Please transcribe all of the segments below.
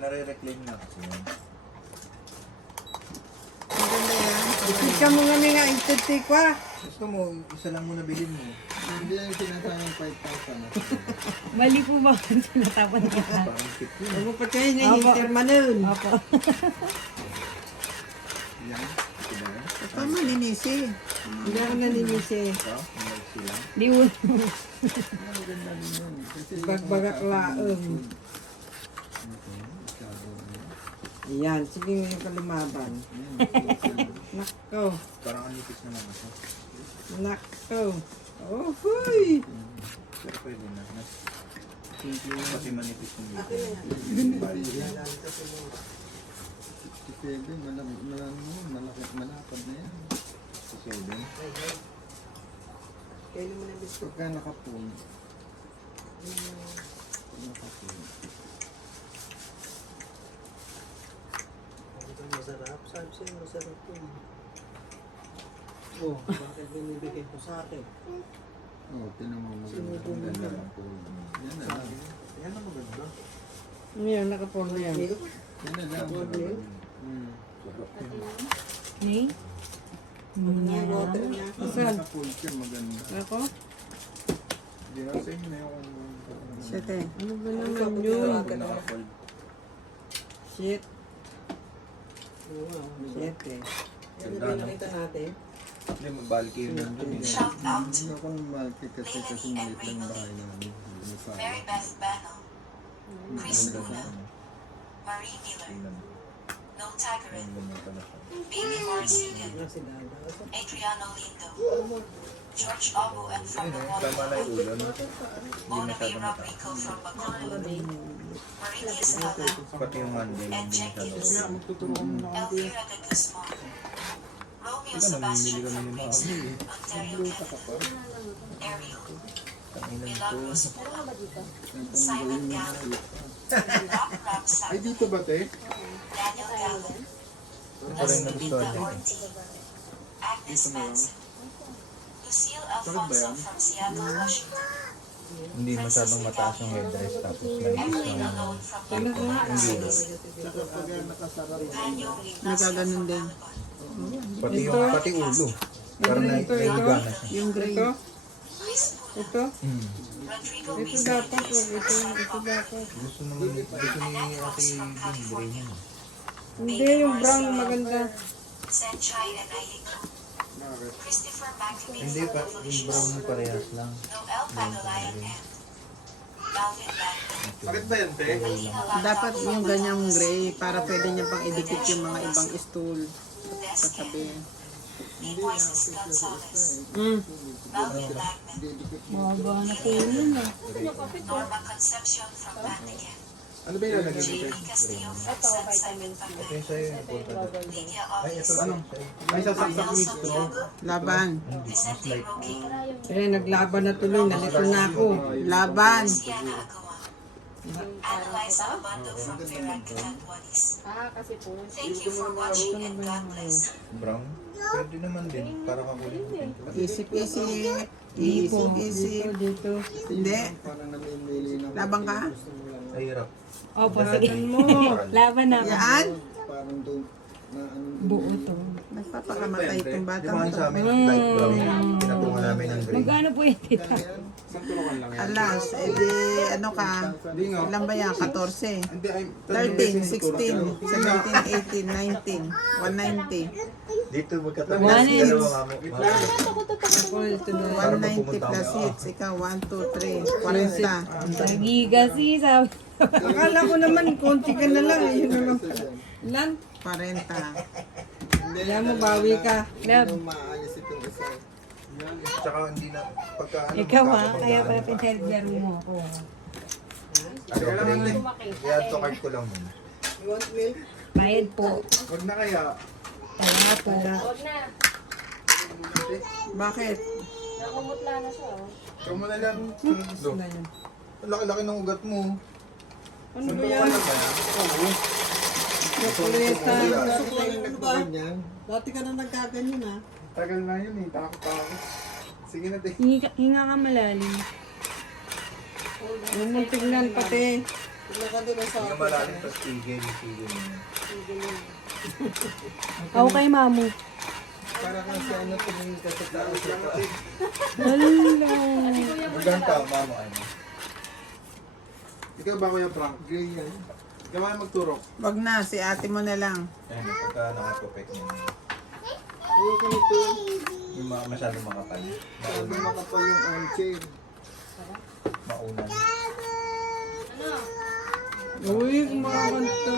Nare-reclaim na kasi yan. Maganda yan. Isika mo nga nga, itutik ko ah. Gusto mo, isa lang muna bilhin mo. Hindi yung sinasayang 5,000. Mali po ba ang sinatapan niya? Parang tip yun. Huwag mo pa kayo na hinterma nun. Opo. Yan. Ito ba yan? Ito malinis eh. Hindi ako nalinis eh. Ito? May sila. Liwan. Maganda din yun. Kasi Bagbagak laong. Yan, sige nga yung kalumaban. Nako, Parang ang nipis naman ito. nako. Oh, huy! Pero pwede na. Kasi manipis yung dito. 67, malapad na yan. Sa 7. Kailan mo na gusto? Pagka nakapun. Nakapun. Masarap. Sabi sa'yo, masarap yun. Oh, bakit binibigay ko sa akin? Oo, tinamang maganda. Ang ganda ng pool. Yan na lang. Yan ang maganda. Yan, nakapon na yan. Yan na lang. Hey? May water niya. Asan? Nakapool siya maganda. Ako? Hindi na same na yung Sete. Ano ba naman yun? naka-fold. Shit. Sete. Ganda na. natin? Hindi, magbalik kayo nandun eh. Hindi ako malaki kasi maliit lang bahay namin. Mary Beth Bano, Chris Maganda Luna, sa Marie Miller, Tingnan mo. Noel Tagarin, Tingnan mo pala siya. Baby Morris Egan, Adriano Lindo, George Obo and from the Tama na yung ulo, no? Mona May Rodrigo from Bacolod, Mauritius Alba, Pati yung handle, and hindi Jackie masyado. Luz, Elvira de Guzman, Romeo Ika, namimili Sebastian kami from ng mga Prince, amoy eh. Ontario, Canada, Ariel, Tanginan ko. Milagros Pula, Simon Gallo, Rock Rock Ay, Sam, dito ba, te? Daniel Gallo, Ito rin nagustuhan Esmeralda ko. Ortiz, Agnes Manson, Lucille Alfonso from Seattle, Washington, Hindi masyadong mataas yung headrest tapos manipis Evelyn na Alone from Vancouver, Saka pag nakasarap. Panyo Nagaganon din. pati ulo. Parang naiga na siya. Yung gray. Ito? Ito? Rodrigo Ito Rizal, dapat. Ito dapat. Gusto naman, gusto ni Ate Jim, gray niya. Hindi, yung brown maganda. Senchai and Aiko, Christopher McAfee Hindi pa, from yung brown na parehas lang. Noel Pagalayan and Calvin Langdon, Bakit ba yan, te? Alina Dapat Lato, yung ganyang gray para pwede niya pang idikit yung mga ibang stool sa Desken, tabi. Moises Gonzalez, Melvin Langman, Mahaba na po yun ah. Norma Concepcion from Vatican, Ano ba yung lalagay Jamie Castillo from San Simon Ito Pagay, yung sa'yo yung portable. Lydia Ay, ito Office, ano? Ay, sasaksak Nelson mo ito. Diago, Laban. Vicente Roque, Eh, naglaban na tuloy. Nalito na ako. Laban. Luciana Agawan, Annalisa Abando from Verag Catanduanes. Kasi po, Thank you for watching and God bless. Brown? Pwede naman din. Para kakulin mo din. Isip-isip. Isip-isip. Dito. Hindi. Parang namimili ng... Labang ka? Ay, hirap. Opo, sige. Laban mo. Laban na. Yan. Parang doon na ano... Buo to. Nagpapakamatay itong Di bata ba nga sa mo. amin, light brown yan. Pinatungan namin ng gray. Magkano po yun, tita? Alas, edi ano ka? Ilan ba yan? 14. 13, 16, 17, 18, 19, 190. Dito magkatabi. One is- Dalawa nga mo. Full to the 190 plus hits. Ikaw, 1, 2, 3, 40. Nagiga si sabi. Akala ko naman, konti ka na lang. Ayun naman pala. Ilan? 40. Kaya mo, bawi ka. Love. Maayos itong isa. Tsaka hindi na, pagka ano, Ikaw ah, magkakabang kaya namin. pala pinaglaro mo ako. Ano, gray. I-add to cart ko lang muna. Bayad po. Huwag na kaya. Kaya pala. huwag na. Bakit? Nakumutla na siya. Oh. Ikaw mo na lang. Lo, ang laki-laki ng ugat mo. Ano ba yan? Chocolate. Ano ba? Dati ka na nagkaganyan ha. Tagal na yun eh. Takot ako. Sige na, te. Hinga ka malalim. Huwag mong tignan pati. Yung malalim pa tigil mo. Ako kay mamu. Para kasi ano tumingin ka sa tao sa tao. Hala. Hanggang tama mo ano. Ikaw ba Kuya Frank? Gray yan. Ikaw ba magturo? Wag na, si ate mo na lang. Ayun, pagka nakatupek niya. Ayoko nito. Yung masyadong makapal. Sabi makapal yung armchair. Maunan. Uy, kumakanta.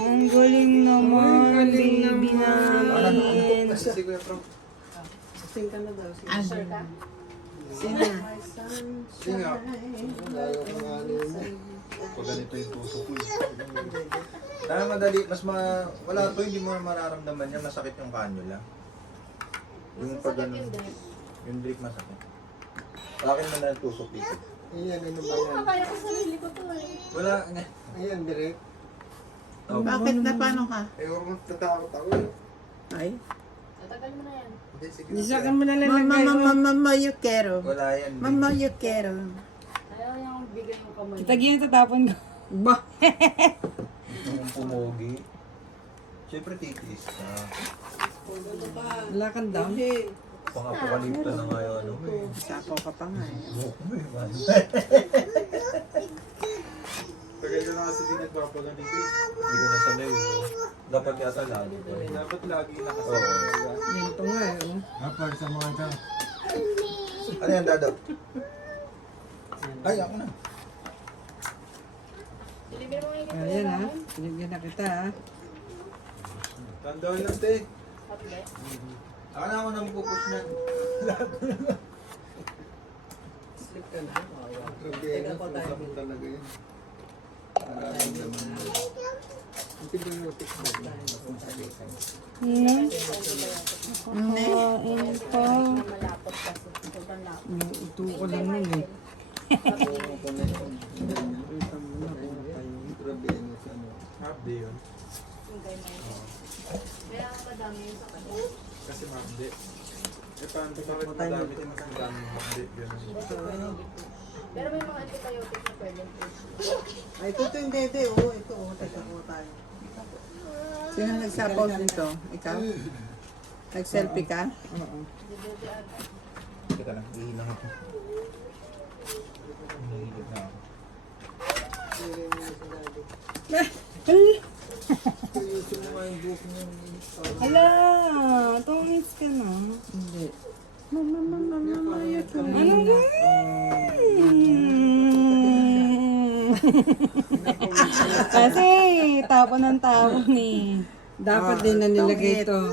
Ang galing naman, Ang galing baby naman. namin. Si Kuya Frank. Sure ka? Sino? Singa. Layo ka nga nila. Pag ganito yung puso ko. Dahil madali, wala to, hindi mo mararamdaman yan, masakit yung cannula. Yung pag ganun, yung drip masakit. Akin mo na tusok dito. Ayan, ano ba Oo, yan? kaya ko sarili ko to eh. Wala, Ayan, direct. oh, Bakit na paano ka? Ayoko tatakot ako. Ay. Tatagal mo na yan. Hindi, sige. Isakan mo na lang Mama, you quiero. wala yan. Mama, you quiero. Ayaw niyang bigay yung kamay. Kitagi yung tatapon ko. Ba? Yung pumogi. Siyempre titiis ka. Wala kang down? Pang-apokalipto na nga yung ano mo eh. Sapaw ka pa nga eh. Buhok mo eh, man. Tagal na kasi din nagpapaganito. Hindi ko nasanay eh. Dapat yata lagi ko eh. Dapat lagi Oo. nakasama. Ganito nga eh. Oh. Kapag sa mga ito. Ano yan, Dado? Ay, ako na. Deliver mo ngayon kay Ayan Kuya ha. namin. Pinigyan na kita ha. Tandaan lang, te. Hotlet. Ako na ako na magpupush na. Problema, kusap talaga yun. Nararamdaman mo. Antibiotics na yun. Hmm? Hindi. Kain pa. Malapot kasi. Sobrang lapot. Ito ko lang nun eh. Oo, ko na yun. Problema sa ano. Half day yun. Yung kay Mike. Kaya madami yun sa kanya. Kasi half day. Eh, paano bakit madami din mas madami half day? Ganun. Pero may mga antibiotic na pwede po. Ay, ito yung dede, oh. Ito, oh. Teka po tayo. Sino nagsapaw dito? Ikaw? Nag-selfie ka? Oo. Teka lang, ihilang ako. Hinihigit na ako. Hala, tungis ka na. Hindi. Ano ba? Kasi tapon ng tapon eh. Dapat din na nilagay ito.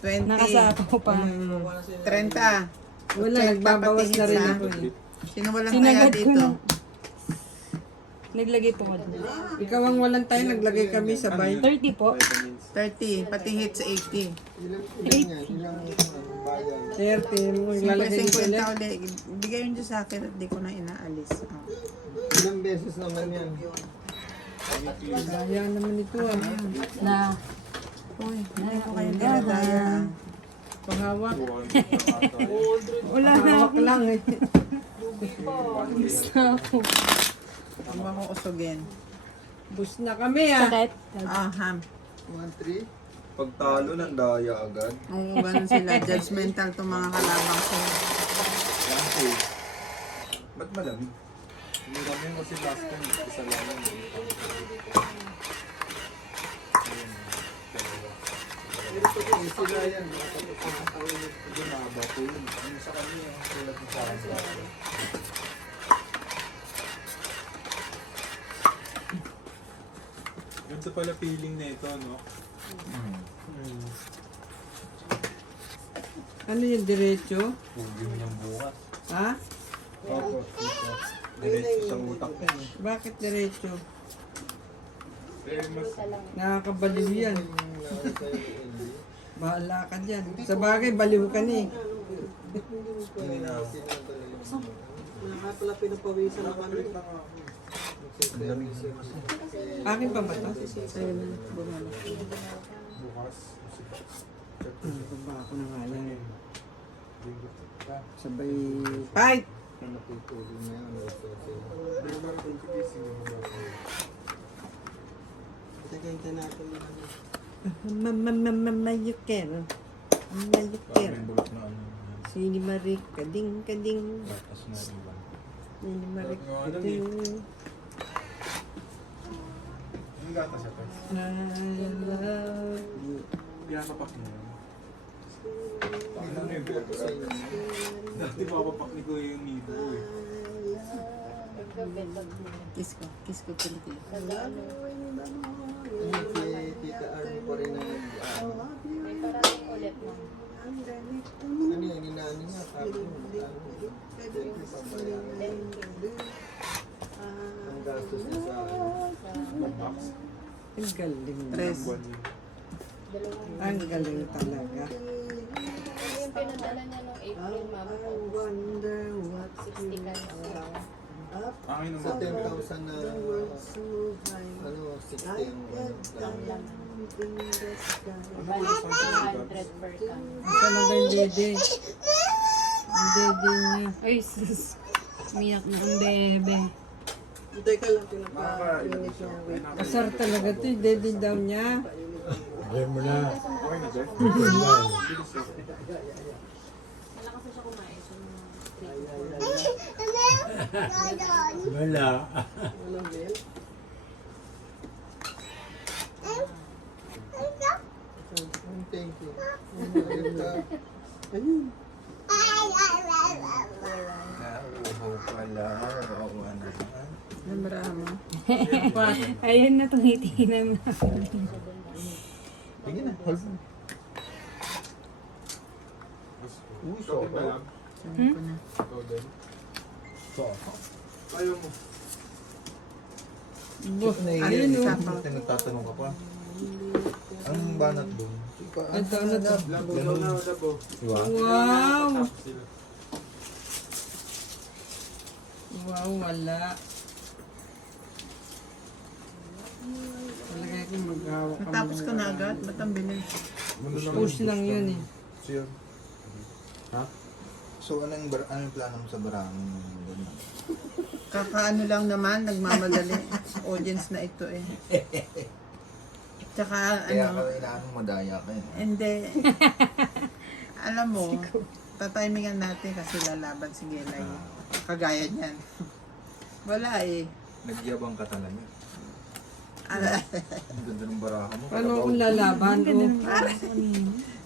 20. Nakasapaw pa. 30. Wala, nagbabawas na rin ako eh. Sino walang kaya Sinagad ko dito? na. Naglagay po ako. Ikaw ang walang tayo, naglagay kami sabay. 30 po. 30, pati hits 80. Ilang bayan. 30, mo ilalagay ko 50 ulit. ulit. Bigay yun dyan sa akin at di ko na inaalis. Oh. Ilang beses naman yan. Kaya naman ito ah. Na. Uy, hindi ko kayo dinadaya ah. Panghawak. Wala na Hawak lang eh. gusto ako. Ang mga usogin. Bus na kami ah. Sakit. Ah, ham. 1-3. Pagtalo ng daya agad. Oo, ganun sila. Judgmental to mga kalabang ko. Yan po. Ba't malamig? Hindi kami kasi last time. Isa lang yun. Sila yan. Ginaba ko yun. Yung sa kanya yung tulad ng sa akin. Ganito pala feeling na ito, no? Ano yung diretso? Pugin niyang bukas. Ha? Opo. Diretso sa utak yan eh. Bakit diretso? Eh, mas Nakakabaliw yan. Bahala ka dyan. Sa bagay, baliw ka na eh. Hindi na ako. Wala pala pinapawisan ng ano. Ang lamig sa kasi. Akin pa ba ito? Sa'yo na. Bumalik. bukas. Baba ako na nga yan. Linggo pa. Sabay, fight! Natutulog na yan. Pero bakit yung gising mo ba? Hintay natin yung ano. Mayuker. Parang Mayuker. may bulok na ano. Sini Marik, kading, kading. Gatas na iba. Sini Marik, Ano eh? kading. Yung gatas ito. I love you. Pinapapak niya yun. Ano na yung gatas? Dati mapapak ni Kuya yung nido eh. Kiss ko pinti. Si Tita Arno pa rin ang May parating ulit mo. ano yan, inaano niya, sabi mo, ang gastos niya sa Max. Ang galing. Tres. Buwan yun. Ang galing talaga. Yung pinadala niya nung April, ma'am. wonder what 60 ka na. Angin sa naman. 10,000 na ano, 16 lang. Balik 100 per can. Talaga yung dede. Ang dede niya. Ay, sus. Umiyak na ang bebe. Teka lang, pinapa-unit niya. Wait. Kasar talaga to yung dede daw niya. Okay na, Jeff? Wala kasi siya kumain. So, Walang bill. Thank you. Ayun. Nauuhaw pala. Kawawa naman. Namrama. Ayun na, tungitinan na. Tingin na, hold mo. Uy, so ba lang? Sabi ko na. Ikaw din. So, Ayaw mo. Ayun o. Nagtatanong ka pa. Ang banat doon. Ito ano to? Labo daw na, labo. Diba? Wow! Sila. Wow, wala. Talaga akong maghawak. Natapos ko na agad, ba't ang bilis? Push lang yun eh. Siya. Ha? So, anong plano mo sa Barangay? Ganun. Kakaano lang naman, nagmamadali. Audience na ito eh. Tsaka Kaya ano, ka inaano madaya ka eh. hindi. Alam mo, tatimingan natin kasi lalaban si Gelay. Kagaya niyan. Wala eh. Nagyabang ka talaga. Ah, Ang ganda ng baraha mo. Paano akong lalaban? Oh.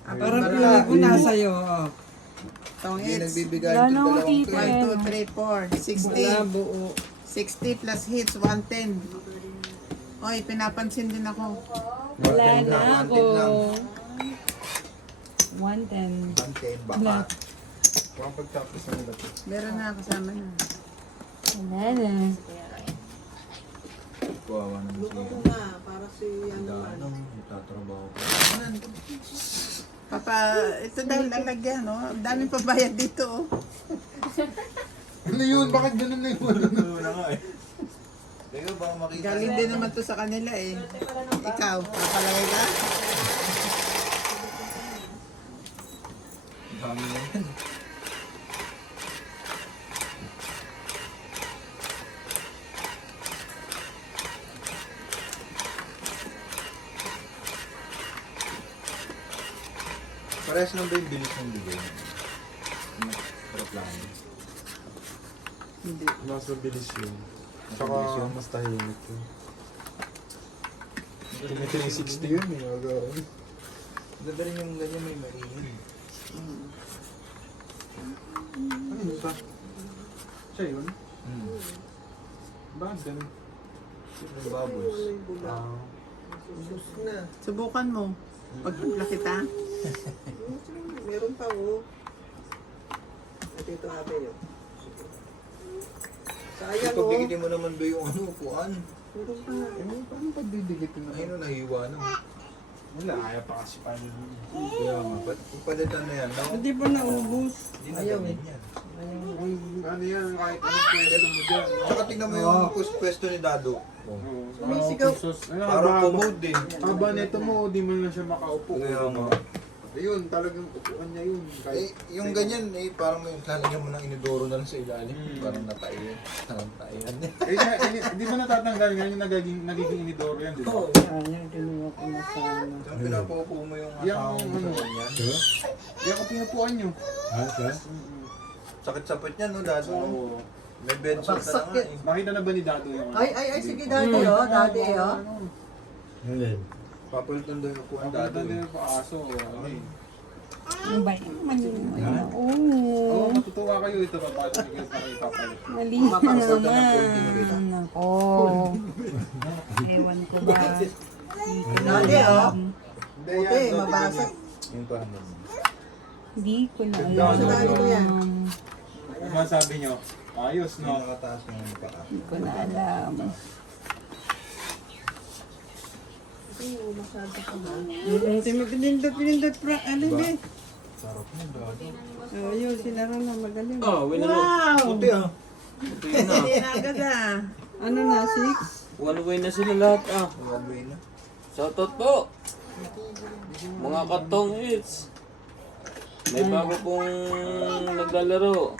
Ako Parang bara. feeling ko nasa iyo. Oh. Tong Hindi hits. nagbibigay Wala itong na akong dalawang kita. to. 1, 2, 3, 4. Wala 60. buo. 60 plus hits, 110. Oy, pinapansin din ako. Wala Wanted na lang, ako. wanted lang. 110. Wanted, baka. Huwag pagtapos ng iba. Meron na kasama na. Wala na. Kuwawa naman siya. na, para si Ano, itatrabaho ko. Papa, ito dahil lalagyan, no? Ang daming pabayad dito, oh. Ano yun? Bakit ganun na yun? Ano na nga eh. Teka, baka makita. Galing din naman to sa kanila, eh. Ikaw, papalagay ka? Dami na yan. Parehas lang ba yung bilis ng bigay? Aeroplano. Hindi. Mas mabilis yun. Mas Tsaka mabilis yun? mas tahimik yun. Tumi 360 yun eh. Ganda rin yung ganyan may maingin. Ano yun ba? Siya yun? Bakit ganun? Yung bubbles. Ah. Sus na. Subukan mo. Pagpapla kita. Meron pa, oh. At ito ate yun. Sayang, Ito, oh. bigitin mo naman ba yung ano, upuan? Meron pa na. Paano pag didikit yun? Ayun, nahiwa na. Wala, ayaw pa kasi paano yun. Kaya nga, palitan na yan. No? Hindi pa naubos. Hindi na ganyan yan. Ano yan, kahit anong pwesto mo dyan. Tsaka tingnan mo yung pwesto ni Dado. Sumisigaw. Ano, Parang commode din. Haba nito mo, di mo na siya makaupo. Kaya nga. Ayun, talagang upuan niya yun. Eh, yung ganyan, eh, parang may lalagyan mo ng inidoro na lang sa ilalim. Mm. Parang nataiyan. Parang nataiyan. Hindi mo natatanggal nga yung nagiging inidoro yan, di ba? Sayang, kinuha ko na sana. Yung pinapaupo mo yung Yung asawa mo ano, sa ganyan. Yan ako pinupuan nyo. Sakit-sapit niya, no, Dado? no? Oo. May bedside na nga eh. Nakita na ba ni Dado yung ano? Ay, sige daddy, oh. Daddy, oh. Papalitan daw yung upuan, Dado. Nakita na eh. yung paaso. Okay. Ano ba yun? Mali naman. Oo, Oo. matutuwa kayo ito. Paano nyo kayo ipapalit? Mali na Papalitan ng konting naman. kita. Ako. Ewan ko ba. Daddy, oh. Hindi Buti, yan, mabasag. Yung paano. Hindi ko na Sa daddy ko yan. alam. Ano ba sabi nyo? Ayos, Yung no? nakataas yung paa. Hindi ko na alam. Pinindot, ano ba? Sarap mo, Dado. Oh, yun, sinara na, magaling. Oh, Wow! Puti ah. Hindi na agad ah. Ano na, 6? one way na sila lahat ah. One way na. Shoutout po. Mga katong hits. May bago pong naglalaro.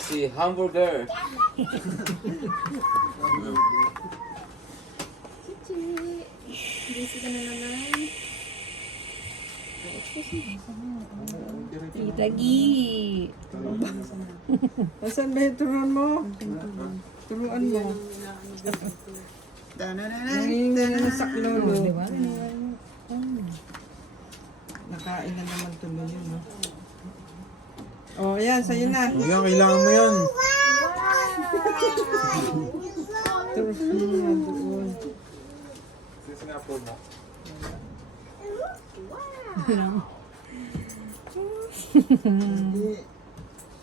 Si Hamburger. Chichi. Busy ka na naman. Tita Gi. Asan ba yung turuan mo? Turuan mo. Nangingi na sa klolo. Di ba? Nakain na naman tuloy yun, no? Oh, yan, sa'yo na. Yan, kailangan mo yan. Turuan mo na doon. Sinapo mo.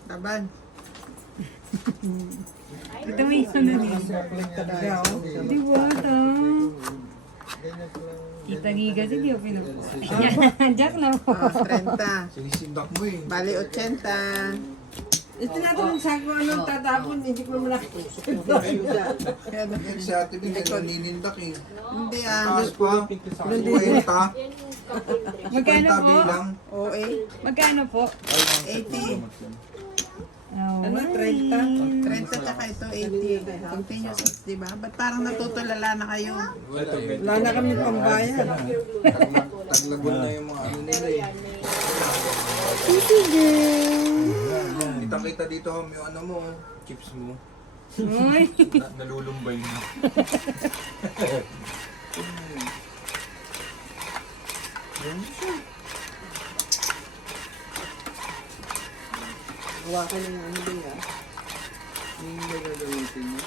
Taban. Ito may sunod din. Talaga, oh. Di ba ito? Tita Gi kasi di ako pinupo. Jack na po. Oh, 30. Sinisindak mo eh. Bali, 80. Tinatanong sa ako anong tatapon, hindi ko naman nakikita. Yan si Ate Bing, naninindak eh. Hindi ah. Taas pa. 50. Magkano po? bilang. Oo eh. Magkano po? 80. Ano, 30? 30 tsaka ito 80. Continuous, di ba? Ba't parang natutulala na kayo? Wala na kami pambayad. Taglabon na yung mga ano nila eh. Kitang-kita dito yung ano mo, chips mo. Uy. Nalulumbay mo. Hawakan yung ano din ah. Yung nagagamitin mo.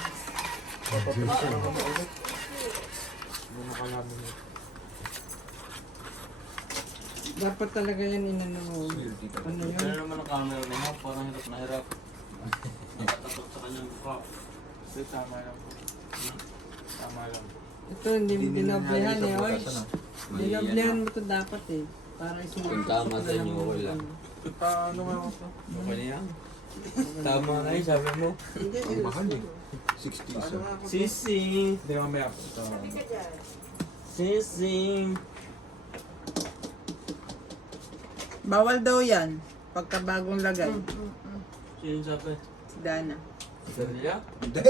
Dapat talaga yan inano mo. Ano yun? Pero naman ang camera na mo, parang hirap na hirap. Nakatakot sa kanyang mukha. Kasi tama lang po. Tama lang. Ito, hindi mo dinoblehan eh, oy. Ano? Dinoblehan mo ito dapat eh. Para isunod. Kung tama sa inyo, okay lang. Paano nga ako? Okay na yan. Tama na yun, sabi mo. Ang mahal eh. 60 isa. Sising. Hindi mamaya po. Ito. Sising. Bawal daw yan. Pagkabagong lagay. Sino sabi? Si Dana. Sabi niya? Hindi.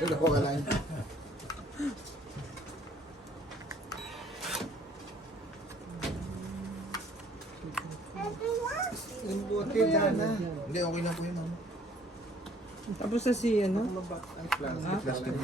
Naloko ka lang. Yung buti, Dana. Hindi, okay lang po yun. Mama. Tapos sa si ano? Plastic.